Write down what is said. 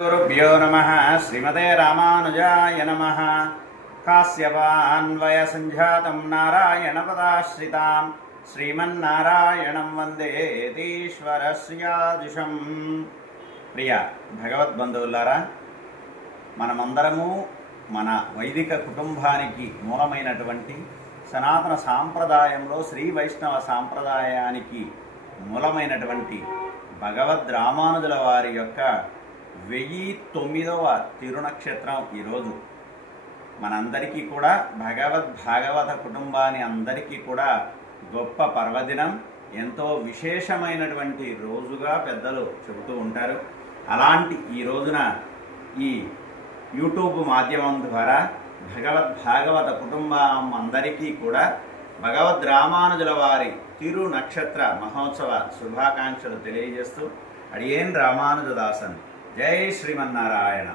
गुरुभ्यो नमः। श्रीमते रामानुजाय नमः। काश्यपान्वयसञ्जातं नारायणपदाश्रितां श्रीमन्नारायणं वन्दे यतीश्वरस्यादिशम्। ప్రియ భగవద్బంధువులారా, మనమందరము మన వైదిక కుటుంబానికి మూలమైనటువంటి సనాతన సాంప్రదాయంలో శ్రీ వైష్ణవ సాంప్రదాయానికి మూలమైనటువంటి భగవద్ రామానుజుల వారి యొక్క 1009వ తిరునక్షత్రం ఈరోజు మనందరికీ కూడా భాగవత కుటుంబాన్ని అందరికీ కూడా గొప్ప పర్వదినం, ఎంతో విశేషమైనటువంటి రోజుగా పెద్దలు చెబుతూ ఉంటారు. అలాంటి ఈ రోజున ఈ యూట్యూబ్ మాధ్యమం ద్వారా భాగవత కుటుంబం అందరికీ కూడా భగవద్ రామానుజుల వారి తిరు నక్షత్ర మహోత్సవ శుభాకాంక్షలు తెలియజేస్తూ అడియేన్ రామానుజదాసన్. జై శ్రీమన్నారాయణ.